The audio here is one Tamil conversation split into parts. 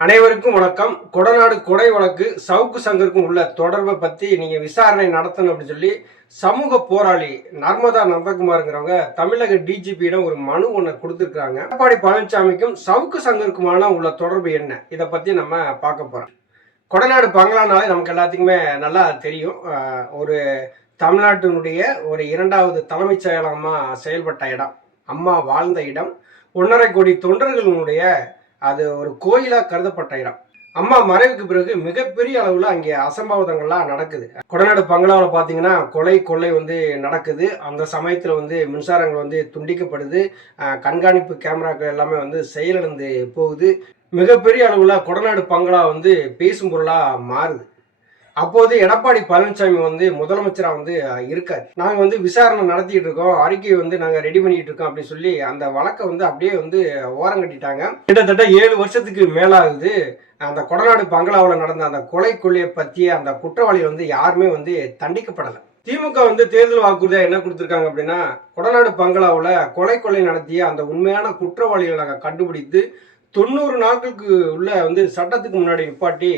அனைவருக்கும் வணக்கம். கொடநாடு கொடை வழக்கு சவுக்கு சங்கருக்கும் உள்ள தொடர்பை பத்தி நீங்க விசாரணை நடத்தணும் அப்படின்னு சொல்லி சமூக போராளி நர்மதா நந்தகுமாருங்கிறவங்க தமிழக டிஜிபியிடம் ஒரு மனு ஒன்று கொடுத்துருக்காங்க எடப்பாடி பழனிசாமிக்கும் சவுக்கு சங்கருக்குமான உள்ள தொடர்பு என்ன? இதை பத்தி நம்ம பார்க்க போறோம். கொடநாடு பங்களானாலே நமக்கு எல்லாத்துக்குமே நல்லா தெரியும். ஒரு தமிழ்நாட்டினுடைய ஒரு இரண்டாவது தலைமைச் செயலகமாக செயல்பட்ட இடம். அம்மா வாழ்ந்த இடம். ஒன்றரை கோடி தொண்டர்களுடைய அது ஒரு கோயிலாக கருதப்பட்ட இடம். அம்மா மறைவுக்கு பிறகு மிகப்பெரிய அளவில் அங்கே அசம்பாவிதங்கள்லாம் நடக்குது. கொடநாடு பங்களாவில் பார்த்தீங்கன்னா கொலை கொள்ளை வந்து நடக்குது. அந்த சமயத்தில் வந்து மின்சாரங்கள் வந்து துண்டிக்கப்படுது. கண்காணிப்பு கேமராக்கள் எல்லாமே வந்து செயலிழந்து போகுது. மிகப்பெரிய அளவில் கொடநாடு பங்களா வந்து பேசும் பொருளாக மாறுது. அப்போது எடப்பாடி பழனிசாமி வந்து முதலமைச்சராக வந்து இருக்கார். நாங்கள் வந்து விசாரணை நடத்திட்டு இருக்கோம். அறிக்கையை வந்து நாங்கள் ரெடி பண்ணிட்டு இருக்கோம் அப்படின்னு சொல்லி அந்த வழக்கை வந்து அப்படியே வந்து ஓரம் கட்டிட்டாங்க. கிட்டத்தட்ட ஏழு வருஷத்துக்கு மேலாகுது. அந்த கொடநாடு பங்களாவில் நடந்த அந்த கொலை கொள்ளையை பற்றிய அந்த குற்றவாளி வந்து யாருமே வந்து தண்டிக்கப்படலை. திமுக வந்து தேர்தல் வாக்குறுதியாக என்ன கொடுத்துருக்காங்க அப்படின்னா கொடநாடு பங்களாவில் கொலை கொள்ளை நடத்திய அந்த உண்மையான குற்றவாளிகளை நாங்கள் கண்டுபிடித்து தொண்ணூறு நாட்களுக்கு உள்ள வந்து சட்டத்துக்கு முன்னாடி நிப்பாட்டி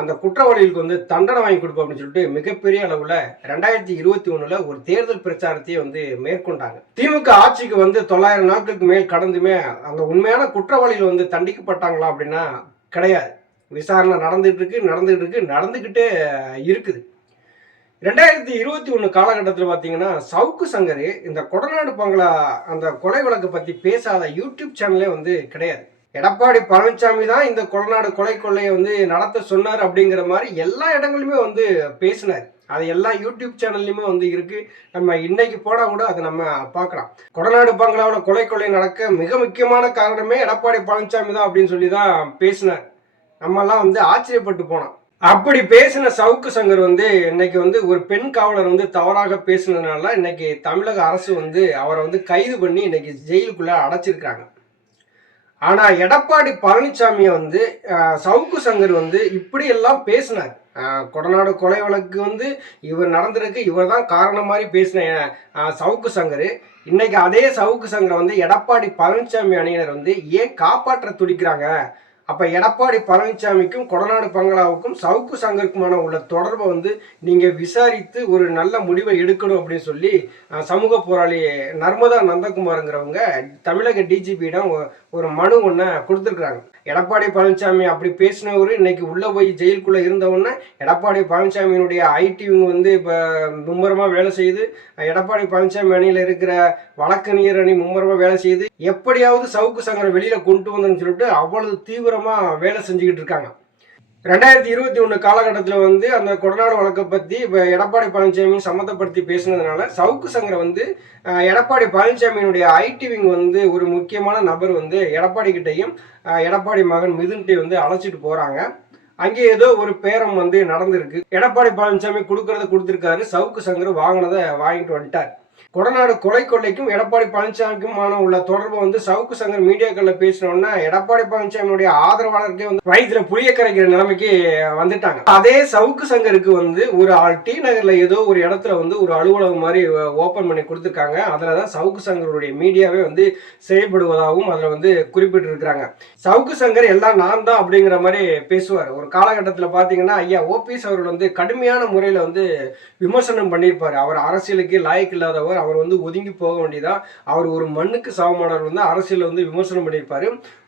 அந்த குற்றவாளிகளுக்கு வந்து தண்டனை வாங்கி கொடுப்போம் அப்படின்னு சொல்லிட்டு மிகப்பெரிய அளவில் ரெண்டாயிரத்தி இருபத்தி ஒண்ணுல ஒரு தேர்தல் பிரச்சாரத்தையே வந்து மேற்கொண்டாங்க. திமுக ஆட்சிக்கு வந்து தொள்ளாயிரம் நாட்களுக்கு மேல் கடந்துமே அந்த உண்மையான குற்றவாளிகள் வந்து தண்டிக்கப்பட்டாங்களா அப்படின்னா கிடையாது. விசாரணை நடந்துட்டு இருக்கு நடந்துகிட்டு இருக்கு நடந்துக்கிட்டே இருக்குது. ரெண்டாயிரத்தி இருபத்தி ஒன்று காலகட்டத்தில் பார்த்தீங்கன்னா சவுக்கு சங்கர் இந்த கொடநாடு பங்களா அந்த கொலை வழக்கு பற்றி பேசாத யூடியூப் சேனலே வந்து கிடையாது. எடப்பாடி பழனிசாமி தான் இந்த கொலநாடு கொலை கொள்ளையை வந்து நடத்த சொன்னார் அப்படிங்கிற மாதிரி எல்லா இடங்களுமே வந்து பேசினார். அது எல்லா யூடியூப் சேனல்லையுமே வந்து இருக்கு. நம்ம இன்னைக்கு போனால் கூட அதை நம்ம பார்க்கலாம். கொடநாடு பங்களாவில் கொலை கொள்ளை நடக்க மிக முக்கியமான காரணமே எடப்பாடி பழனிசாமி தான் அப்படின்னு சொல்லி தான் பேசினார். நம்மெல்லாம் வந்து ஆச்சரியப்பட்டு போனோம். அப்படி பேசின சவுக்கு சங்கர் வந்து இன்னைக்கு வந்து ஒரு பெண் காவலர் வந்து தவறாக பேசினதுனால இன்னைக்கு தமிழக அரசு வந்து அவரை வந்து கைது பண்ணி இன்னைக்கு ஜெயிலுக்குள்ள அடைச்சிருக்காங்க ஆனா எடப்பாடி பழனிசாமியை வந்து சவுக்கு சங்கர் வந்து இப்படி எல்லாம் பேசினார் கொடநாடு கொலை வழக்கு வந்து இவர் நடந்திருக்கு இவர் தான் காரணம் மாதிரி பேசின சவுக்கு சங்கர். இன்னைக்கு அதே சவுக்கு சங்கரை வந்து எடப்பாடி பழனிசாமி அணியினர் வந்து ஏன் காப்பாற்ற துடிக்கிறாங்க? அப்ப எடப்பாடி பழனிசாமிக்கும் கொடநாடு பங்களாவுக்கும் சவுக்கு சங்கருக்குமான உள்ள தொடர்பை வந்து நீங்க விசாரித்து ஒரு நல்ல முடிவை எடுக்கணும் அப்படின்னு சொல்லி சமூக போராளி நர்மதா நந்தகுமாருங்கிறவங்க தமிழக டிஜிபியிடம் ஒரு மனு ஒன்று கொடுத்துருக்குறாங்க. எடப்பாடி பழனிசாமி அப்படி பேசினவர் இன்னைக்கு உள்ள போய் ஜெயிலுக்குள்ள இருந்தவொன்னே எடப்பாடி பழனிசாமியினுடைய ஐடி வந்து இப்போ மும்முரமாக வேலை செய்யுது எடப்பாடி பழனிசாமி அணியில் இருக்கிற வழக்கறிஞர் அணி மும்முரமாக வேலை செய்யுது எப்படியாவது சவுக்கு சங்கரை வெளியில் கொண்டு வந்தோம்னு சொல்லிட்டு அவ்வளவு தீவிரமாக வேலை செஞ்சுக்கிட்டு இருக்காங்க. ரெண்டாயிரத்தி இருபத்தி ஒன்று காலகட்டத்தில் வந்து அந்த கொடநாடு வழக்கை பற்றி இப்போ எடப்பாடி பழனிசாமி சம்மந்தப்படுத்தி பேசினதுனால சவுக்கு சங்கரை வந்து எடப்பாடி பழனிசாமியினுடைய ஐடி விங் வந்து ஒரு முக்கியமான நபர் வந்து எடப்பாடி கிட்டையும் எடப்பாடி மகன் மிதுன்ட்டையும் வந்து அழைச்சிட்டு போகிறாங்க அங்கே ஏதோ ஒரு பேரம் வந்து நடந்திருக்கு. எடப்பாடி பழனிசாமி கொடுக்கறத கொடுத்துருக்காரு. சவுக்கு சங்கர் வாங்கினதை வாங்கிட்டு வந்துட்டார். கொடநாடு கொலை கொள்ளைக்கும் எடப்பாடி பழனிசாமிக்குமான உள்ள தொடர்பு வந்து சவுக்கு சங்கர் மீடியாக்கள்ல பேசினோன்னா எடப்பாடி பழனிசாமியுடைய ஆதரவாளர்களே வந்து வயிற்றுல புளிய கரைக்கிற நிலைமைக்கு வந்துட்டாங்க. அதே சவுக்கு சங்கருக்கு வந்து ஒரு ஆள் டி நகர்ல ஏதோ ஒரு இடத்துல வந்து ஒரு அலுவலகம் மாதிரி ஓபன் பண்ணி கொடுத்துருக்காங்க. அதுலதான் சவுக்கு சங்கருடைய மீடியாவே வந்து செயல்படுவதாகவும் அதுல வந்து குறிப்பிட்டு இருக்கிறாங்க சவுக்கு சங்கர் எல்லாம் நான் தான் அப்படிங்கிற மாதிரி பேசுவார். ஒரு காலகட்டத்தில் பார்த்தீங்கன்னா ஐயா ஓபிஎஸ் அவர்கள் வந்து கடுமையான முறையில் வந்து விமர்சனம் பண்ணியிருப்பார். அவர் அரசியலுக்கு லாய்க்கு இல்லாதவர் அவர் வந்து ஒதுங்கி போக வேண்டியதா அவர் ஒரு மண்ணுக்கு சமமானவர் வந்து அரசியலில் வந்து விமர்சனம் பண்ணியிருப்பாரு.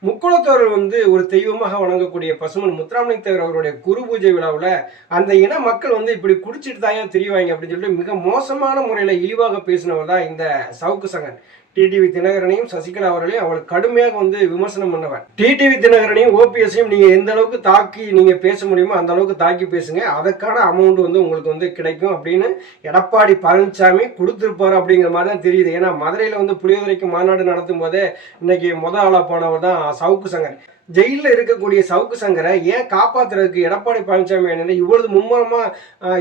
முக்குளத்தவர்கள் வந்து ஒரு தெய்வமாக வணங்கக்கூடிய பசுமன் முத்துராமலிங்க தேவர் அவருடைய குரு பூஜை விழாவில் அந்த இன மக்கள் வந்து இப்படி குடிச்சிட்டு தான் ஏன் அப்படின்னு சொல்லிட்டு மிக மோசமான முறையில் இழிவாக பேசினவர் தான் இந்த சவுக்கு சங்கன். டிடிவி தினகரனையும் சசிகலா அவர்களையும் அவள் கடுமையாக வந்து விமர்சனம் பண்ணவர் டிடிவி தினகரனையும் ஓபிஎஸ்ஸையும் நீங்க எந்த அளவுக்கு தாக்கி நீங்க பேச முடியுமோ அந்த அளவுக்கு தாக்கி பேசுங்க. அதற்கான அமௌண்ட் வந்து உங்களுக்கு வந்து கிடைக்கும் அப்படின்னு எடப்பாடி பழனிசாமி கொடுத்துருப்பாரு அப்படிங்கிற மாதிரி தான் தெரியுது. ஏன்னா மதுரையில் வந்து புளியோதரைக்கு மாநாடு நடத்தும் போதே இன்னைக்கு முத ஆளா போனவர் தான் சவுக்கு சங்கர். ஜெயிலில் இருக்கக்கூடிய சவுக்கு சங்கரை ஏன் காப்பாத்துறதுக்கு எடப்பாடி பழனிசாமி என்ன இவ்வளவு மும்முரமா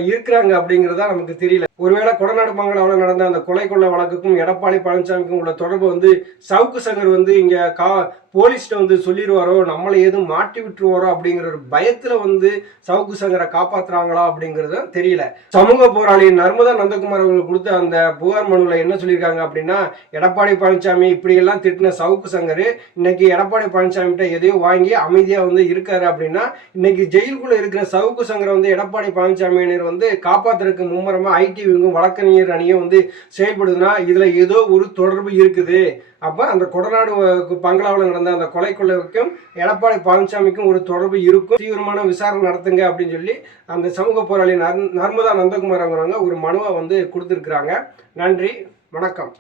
இருக்கிறாங்க அப்படிங்கிறதா நமக்கு தெரியல. ஒருவேளை கொடநாடு பங்களாவில் நடந்த அந்த கொலை கொள்ள வழக்குக்கும் எடப்பாடி பழனிசாமிக்கும் உள்ள தொடர்பு வந்து சவுக்கு சங்கர் வந்து இங்க கா போலீஸ்கிட்ட வந்து சொல்லிடுவாரோ நம்மளை எதுவும் மாட்டி விட்டுருவாரோ அப்படிங்கிற ஒரு பயத்துல வந்து சவுக்கு சங்கரை காப்பாத்துறாங்களா அப்படிங்கிறது தெரியல. சமூக போராளி நர்மதா நந்தகுமார் அவர்கள் கொடுத்த அந்த புகார் மனுவில் என்ன சொல்லியிருக்காங்க அப்படின்னா எடப்பாடி பழனிசாமி இப்படியெல்லாம் திட்டின சவுக்கு சங்கர் இன்னைக்கு எடப்பாடி பழனிசாமி கிட்ட எதையும் வாங்கி அமைதியா வந்து இருக்காரு அப்படின்னா இன்னைக்கு ஜெயிலுக்குள்ள இருக்கிற சவுக்கு சங்கரை வந்து எடப்பாடி பழனிசாமியினர் வந்து காப்பாத்துறதுக்கு மும்முரமா ஐடி விங்கும் வழக்கறிஞர் அணியும் வந்து செயல்படுதுன்னா இதுல ஏதோ ஒரு தொடர்பு இருக்குது. அப்ப அந்த கொடநாடு பங்களாவில் நடந்த அந்த கொலை கொள்ளைக்கும் எடப்பாடி பழனிசாமிக்கும் ஒரு தொடர்பு இருக்கும். தீவிரமான விசாரணை நடத்துங்க அப்படின்னு சொல்லி அந்த சமூக போராளி நர்மதா நந்தகுமார் அவங்கிறவங்க ஒரு மனுவை வந்து கொடுத்துருக்குறாங்க. நன்றி வணக்கம்.